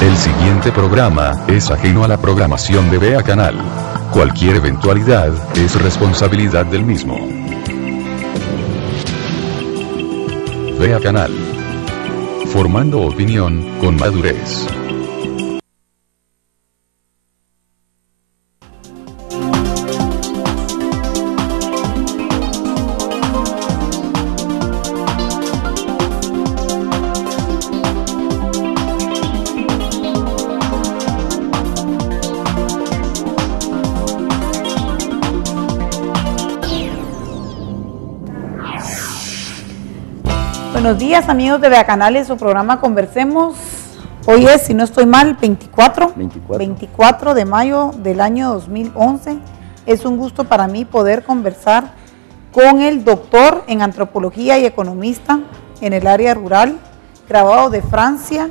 El siguiente programa es ajeno a la programación de Vea Canal. Cualquier eventualidad es responsabilidad del mismo. Vea Canal. Formando opinión con madurez. Buenos días, amigos de Vea Canal, su programa Conversemos. Hoy es, si no estoy mal, 24 de mayo del año 2011. Es un gusto para mí poder conversar con el doctor en antropología y economista en el área rural, graduado de Francia,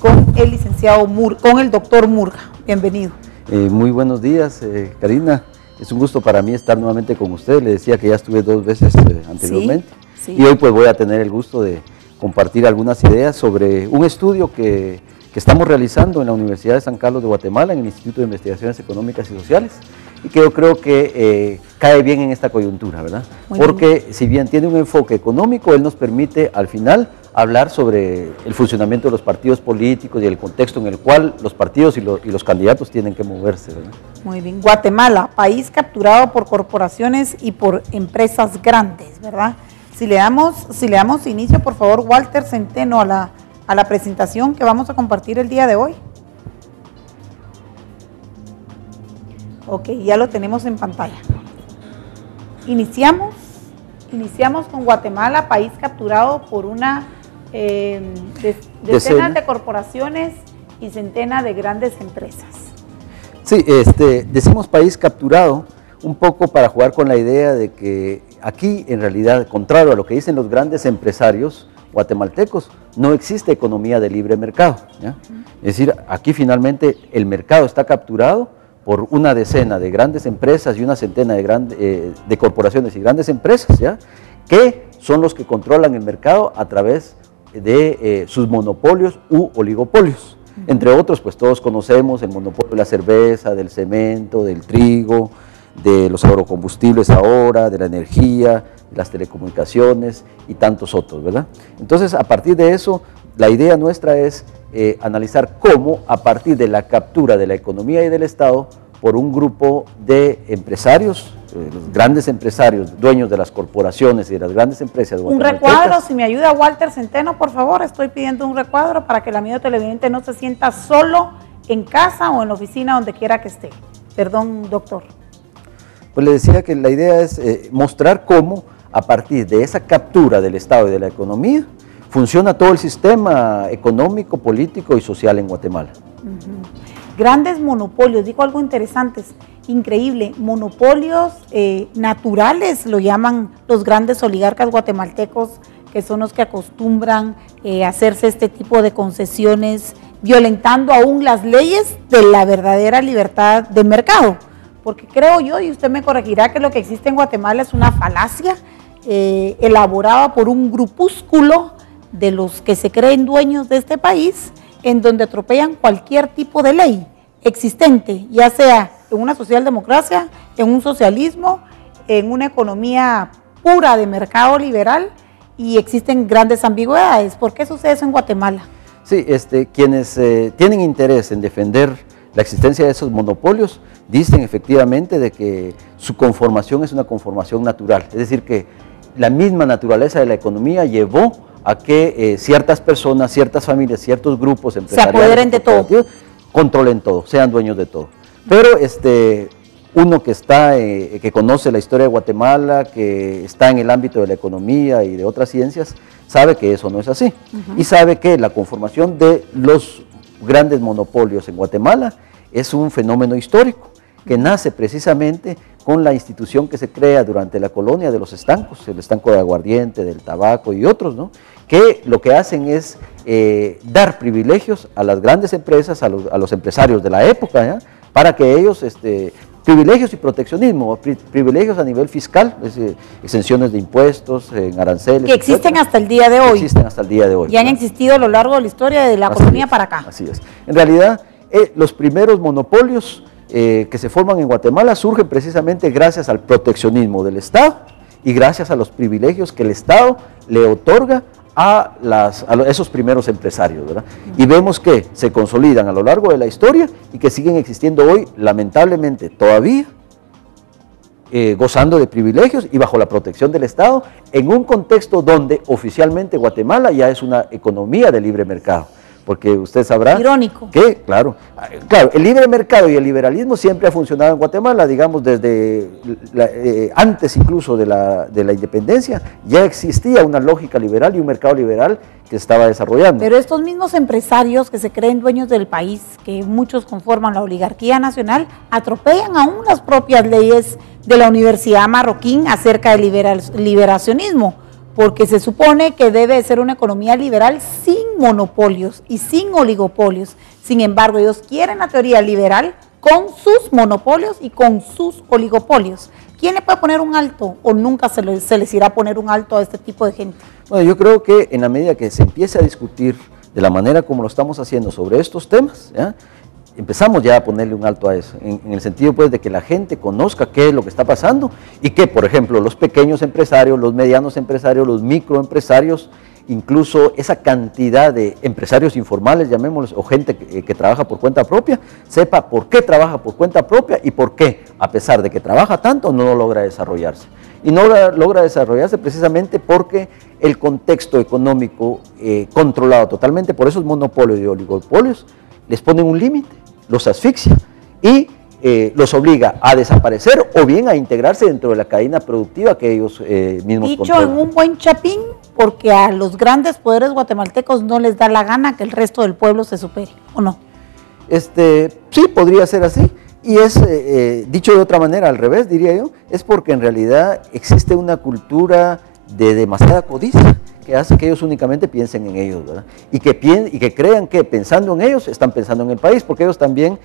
con el licenciado con el doctor Murga. Bienvenido. Muy buenos días, Karina. Es un gusto para mí estar nuevamente con usted. Le decía que ya estuve 2 veces anteriormente. Sí. Y hoy pues voy a tener el gusto de compartir algunas ideas sobre un estudio que estamos realizando en la Universidad de San Carlos de Guatemala, en el Instituto de Investigaciones Económicas y Sociales, y que yo creo que cae bien en esta coyuntura, ¿verdad? Porque si bien tiene un enfoque económico, él nos permite al final hablar sobre el funcionamiento de los partidos políticos y el contexto en el cual los partidos y los candidatos tienen que moverse, ¿verdad? Muy bien. Guatemala, país capturado por corporaciones y por empresas grandes, ¿verdad? Si le damos inicio, por favor, Walter Centeno, a la presentación que vamos a compartir el día de hoy. Ok, ya lo tenemos en pantalla. Iniciamos con Guatemala, país capturado por una decenas de corporaciones y centenas de grandes empresas. Sí, decimos país capturado un poco para jugar con la idea de que aquí, en realidad, contrario a lo que dicen los grandes empresarios guatemaltecos, no existe economía de libre mercado, ¿ya? Es decir, aquí finalmente el mercado está capturado por una decena de grandes empresas y una centena de corporaciones y grandes empresas, ¿ya? Que son los que controlan el mercado a través de sus monopolios u oligopolios. Entre otros, pues todos conocemos el monopolio de la cerveza, del cemento, del trigo, de los agrocombustibles ahora, de la energía, de las telecomunicaciones y tantos otros, ¿verdad? Entonces, a partir de eso, la idea nuestra es analizar cómo, a partir de la captura de la economía y del Estado, por un grupo de empresarios, los grandes empresarios, dueños de las corporaciones y de las grandes empresas. Un recuadro, si me ayuda Walter Centeno, por favor, estoy pidiendo un recuadro para que el amigo televidente no se sienta solo en casa o en la oficina, donde quiera que esté. Perdón, doctor. Pues le decía que la idea es mostrar cómo, a partir de esa captura del Estado y de la economía, funciona todo el sistema económico, político y social en Guatemala. Grandes monopolios, dijo algo interesante, increíble, monopolios naturales, lo llaman los grandes oligarcas guatemaltecos, que son los que acostumbran a hacerse este tipo de concesiones, violentando aún las leyes de la verdadera libertad de mercado. Porque creo yo, y usted me corregirá, que lo que existe en Guatemala es una falacia elaborada por un grupúsculo de los que se creen dueños de este país, en donde atropellan cualquier tipo de ley existente, ya sea en una socialdemocracia, en un socialismo, en una economía pura de mercado liberal, y existen grandes ambigüedades. ¿Por qué sucede eso en Guatemala? Sí, quienes tienen interés en defender la existencia de esos monopolios dicen efectivamente de que su conformación es una conformación natural, es decir, que la misma naturaleza de la economía llevó a que ciertas personas, ciertas familias, ciertos grupos empresariales, se apoderen de todo, controlen todo, sean dueños de todo. Pero uno que conoce la historia de Guatemala, que está en el ámbito de la economía y de otras ciencias, sabe que eso no es así. Y sabe que la conformación de los grandes monopolios en Guatemala es un fenómeno histórico que nace precisamente con la institución que se crea durante la colonia de los estancos, el estanco de aguardiente, del tabaco y otros, ¿no? Que lo que hacen es dar privilegios a las grandes empresas, a los empresarios de la época, ¿ya? Para que ellos privilegios y proteccionismo, privilegios a nivel fiscal, es decir, exenciones de impuestos, en aranceles. Que existen hasta el día de hoy. Existen hasta el día de hoy. Y han existido a lo largo de la historia de la economía para acá. Así es. En realidad, los primeros monopolios que se forman en Guatemala surgen precisamente gracias al proteccionismo del Estado y gracias a los privilegios que el Estado le otorga a esos primeros empresarios, ¿verdad? Y vemos que se consolidan a lo largo de la historia y que siguen existiendo hoy, lamentablemente, todavía, gozando de privilegios y bajo la protección del Estado, en un contexto donde oficialmente Guatemala ya es una economía de libre mercado. Porque usted sabrá irónico. Que, claro, el libre mercado y el liberalismo siempre ha funcionado en Guatemala, digamos, desde antes incluso de la independencia, ya existía una lógica liberal y un mercado liberal que estaba desarrollando. Pero estos mismos empresarios que se creen dueños del país, que muchos conforman la oligarquía nacional, atropellan aún las propias leyes de la Universidad Marroquín acerca del liberacionismo, porque se supone que debe ser una economía liberal sin monopolios y sin oligopolios. Sin embargo, ellos quieren la teoría liberal con sus monopolios y con sus oligopolios. ¿Quién le puede poner un alto o nunca se les irá a poner un alto a este tipo de gente? Bueno, yo creo que en la medida que se empiece a discutir de la manera como lo estamos haciendo sobre estos temas, ¿ya?, empezamos ya a ponerle un alto a eso, en el sentido pues de que la gente conozca qué es lo que está pasando y que, por ejemplo, los pequeños empresarios, los medianos empresarios, los microempresarios, incluso esa cantidad de empresarios informales, llamémoslos, o gente que trabaja por cuenta propia, sepa por qué trabaja por cuenta propia y por qué, a pesar de que trabaja tanto, no logra desarrollarse. Y no logra desarrollarse precisamente porque el contexto económico controlado totalmente por esos monopolios y oligopolios les ponen un límite, los asfixia y los obliga a desaparecer o bien a integrarse dentro de la cadena productiva que ellos mismos Dicho controlan. en un buen chapín, porque a los grandes poderes guatemaltecos no les da la gana que el resto del pueblo se supere, ¿o no? Sí, podría ser así. Y es, dicho de otra manera, al revés, diría yo, es porque en realidad existe una cultura de demasiada codicia que hace que ellos únicamente piensen en ellos, ¿verdad? Y que crean que pensando en ellos están pensando en el país, porque ellos también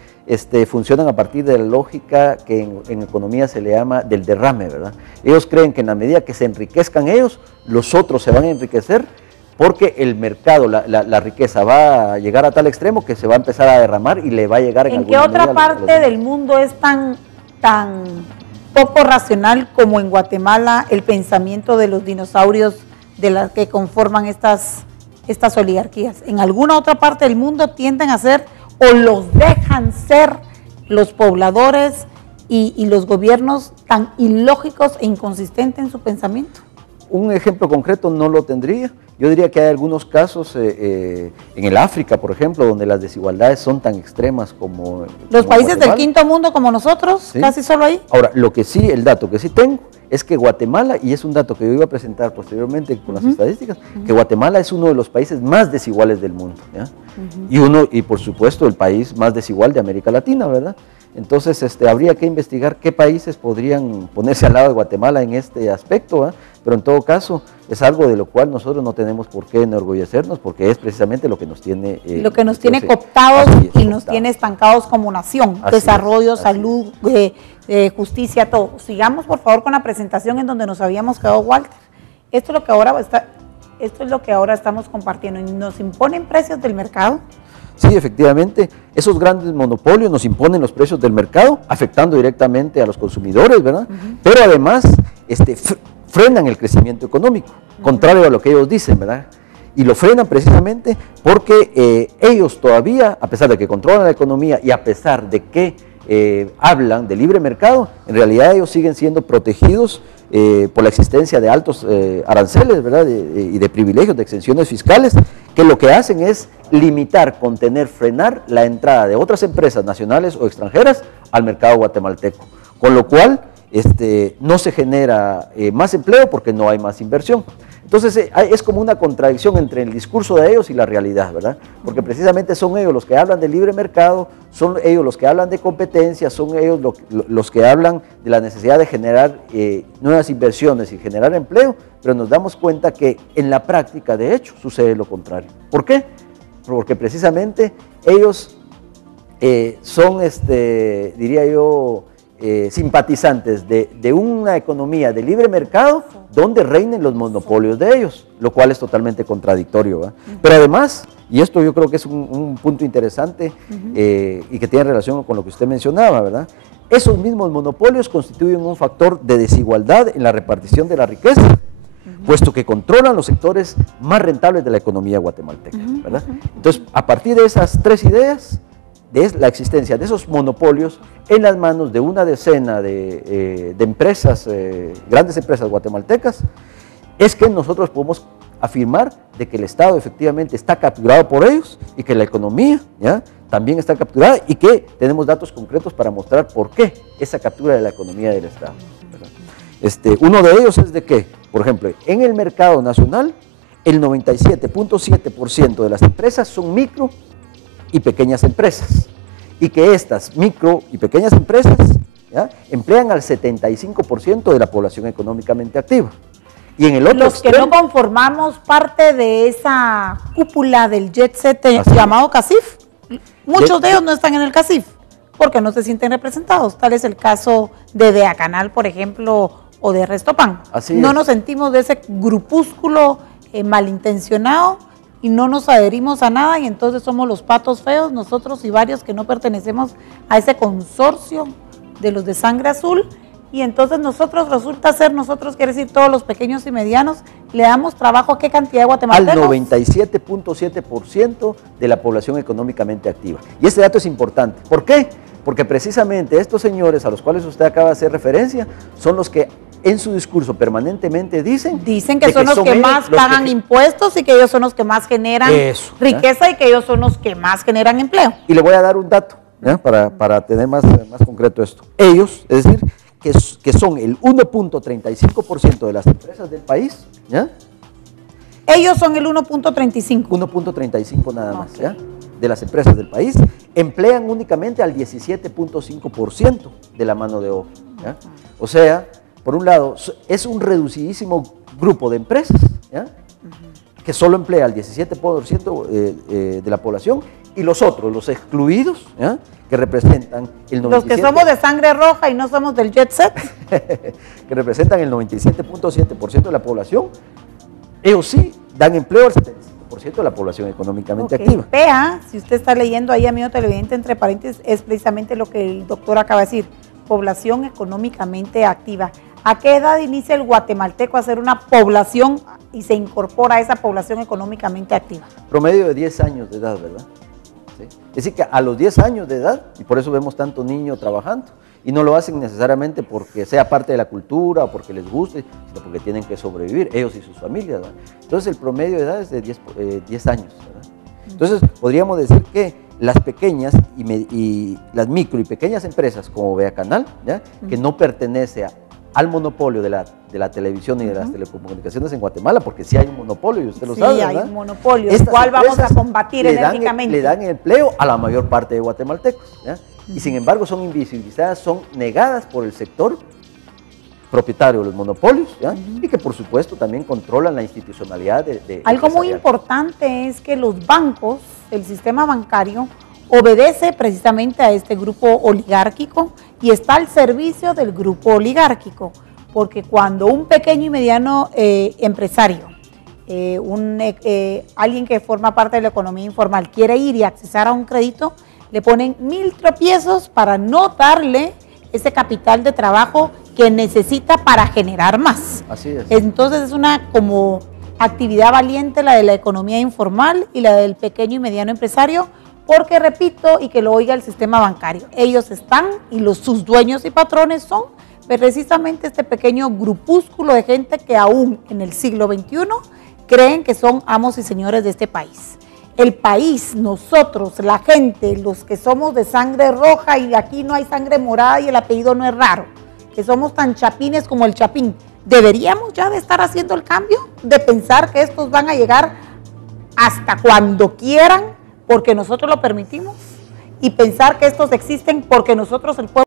funcionan a partir de la lógica que en economía se le llama del derrame, ¿verdad? Ellos creen que en la medida que se enriquezcan ellos, los otros se van a enriquecer, porque el mercado, la riqueza va a llegar a tal extremo que se va a empezar a derramar y le va a llegar en alguna medida. ¿En qué otra parte del mundo es tan poco racional como en Guatemala el pensamiento de los dinosaurios de las que conforman estas oligarquías? ¿En alguna otra parte del mundo tienden a ser o los dejan ser los pobladores y los gobiernos tan ilógicos e inconsistentes en su pensamiento? Un ejemplo concreto no lo tendría. Yo diría que hay algunos casos en el África, por ejemplo, donde las desigualdades son tan extremas como los países del quinto mundo como nosotros, ¿sí? Casi solo ahí. Ahora, el dato que sí tengo es que Guatemala, y es un dato que yo iba a presentar posteriormente con las estadísticas, que Guatemala es uno de los países más desiguales del mundo, ¿ya? Y por supuesto el país más desigual de América Latina, ¿verdad? Entonces habría que investigar qué países podrían ponerse al lado de Guatemala en este aspecto, ¿eh? Pero en todo caso es algo de lo cual nosotros no tenemos por qué enorgullecernos, porque es precisamente lo que nos tiene cooptados y nos tiene estancados como nación, desarrollo, salud, justicia, todo. Sigamos por favor con la presentación en donde nos habíamos quedado, Walter. Esto es lo que ahora estamos compartiendo. ¿Nos imponen precios del mercado? Sí, efectivamente, esos grandes monopolios nos imponen los precios del mercado, afectando directamente a los consumidores, ¿verdad? Pero además frenan el crecimiento económico, contrario a lo que ellos dicen, ¿verdad? Y lo frenan precisamente porque ellos todavía, a pesar de que controlan la economía y a pesar de que hablan de libre mercado, en realidad ellos siguen siendo protegidos por la existencia de altos aranceles, ¿verdad? Y de privilegios, de exenciones fiscales, que lo que hacen es limitar, contener, frenar la entrada de otras empresas nacionales o extranjeras al mercado guatemalteco, con lo cual no se genera más empleo porque no hay más inversión. Entonces es como una contradicción entre el discurso de ellos y la realidad, ¿verdad? Porque precisamente son ellos los que hablan de libre mercado, son ellos los que hablan de competencia, son ellos los que hablan de la necesidad de generar nuevas inversiones y generar empleo, pero nos damos cuenta que en la práctica, de hecho, sucede lo contrario. ¿Por qué? Porque precisamente ellos son, diría yo, simpatizantes de una economía de libre mercado donde reinen los monopolios de ellos, lo cual es totalmente contradictorio, ¿verdad? Pero además, y esto yo creo que es un punto interesante y que tiene relación con lo que usted mencionaba, ¿verdad? Esos mismos monopolios constituyen un factor de desigualdad en la repartición de la riqueza, puesto que controlan los sectores más rentables de la economía guatemalteca, ¿verdad? Entonces, a partir de esas tres ideas, de la existencia de esos monopolios en las manos de una decena de empresas, grandes empresas guatemaltecas, es que nosotros podemos afirmar de que el Estado efectivamente está capturado por ellos y que la economía, ¿ya?, también está capturada, y que tenemos datos concretos para mostrar por qué esa captura de la economía del Estado, ¿verdad? Uno de ellos es de que, por ejemplo, en el mercado nacional, el 97.7% de las empresas son micro y pequeñas empresas, y que estas micro y pequeñas empresas, ¿ya?, emplean al 75% de la población económicamente activa. Y en el otro los que no conformamos parte de esa cúpula del jet set llamado CACIF, muchos de ellos no están en el CACIF porque no se sienten representados. Tal es el caso de Vea Canal, por ejemplo, o de Restopan. No nos sentimos de ese grupúsculo malintencionado y no nos adherimos a nada, y entonces somos los patos feos, nosotros y varios que no pertenecemos a ese consorcio de los de sangre azul. Y entonces nosotros resulta ser, nosotros quiere decir todos los pequeños y medianos, le damos trabajo a qué cantidad de guatemaltecos. Al 97.7% de la población económicamente activa. Y este dato es importante. ¿Por qué? Porque precisamente estos señores a los cuales usted acaba de hacer referencia son los que en su discurso permanentemente dicen que son los que más pagan impuestos y que ellos son los que más generan riqueza, y que ellos son los que más generan empleo. Y le voy a dar un dato, ¿ya?, para tener más concreto esto. Ellos, es decir, que son el 1.35% de las empresas del país, ¿ya? Ellos son el 1.35. 1.35 nada más, ¿ya?, de las empresas del país, emplean únicamente al 17.5% de la mano de obra, ¿ya? O sea, por un lado, es un reducidísimo grupo de empresas, ¿ya?, que solo emplea al 17% de la población, y los otros, los excluidos, ¿ya?, que representan el 97%. Los que somos de sangre roja y no somos del jet set. Que representan el 97.7% de la población, ellos sí dan empleo al 75% de la población económicamente activa. PEA, si usted está leyendo ahí, amigo televidente, entre paréntesis, es precisamente lo que el doctor acaba de decir, población económicamente activa. ¿A qué edad inicia el guatemalteco a ser una población y se incorpora a esa población económicamente activa? Promedio de 10 años de edad, ¿verdad? ¿Sí? Es decir, que a los 10 años de edad, y por eso vemos tanto niño trabajando, y no lo hacen necesariamente porque sea parte de la cultura o porque les guste, sino porque tienen que sobrevivir, ellos y sus familias, ¿verdad? Entonces el promedio de edad es de 10 años, ¿verdad? Entonces podríamos decir que las pequeñas y las micro y pequeñas empresas como Vea Canal, ¿ya?, que no pertenece al monopolio de la televisión y de las telecomunicaciones en Guatemala, porque sí hay un monopolio, y usted lo sabe, ¿verdad? Sí, hay un monopolio, el cual vamos a combatir enérgicamente. Le dan empleo a la mayor parte de guatemaltecos, ¿ya? Y sin embargo son invisibilizadas, son negadas por el sector propietario de los monopolios, ¿ya? Y que por supuesto también controlan la institucionalidad Algo muy importante es que los bancos, el sistema bancario, obedece precisamente a este grupo oligárquico y está al servicio del grupo oligárquico, porque cuando un pequeño y mediano empresario, alguien que forma parte de la economía informal, quiere ir y accesar a un crédito, le ponen 1000 tropiezos para no darle ese capital de trabajo que necesita para generar más. Así es. Entonces es una como actividad valiente la de la economía informal y la del pequeño y mediano empresario, porque repito, y que lo oiga el sistema bancario, ellos están y sus dueños y patrones son precisamente este pequeño grupúsculo de gente que aún en el siglo XXI creen que son amos y señores de este país. El país, nosotros, la gente, los que somos de sangre roja y aquí no hay sangre morada y el apellido no es raro, que somos tan chapines como el Chapín, deberíamos ya de estar haciendo el cambio, de pensar que estos van a llegar hasta cuando quieran, porque nosotros lo permitimos, y pensar que estos existen porque nosotros, el pueblo,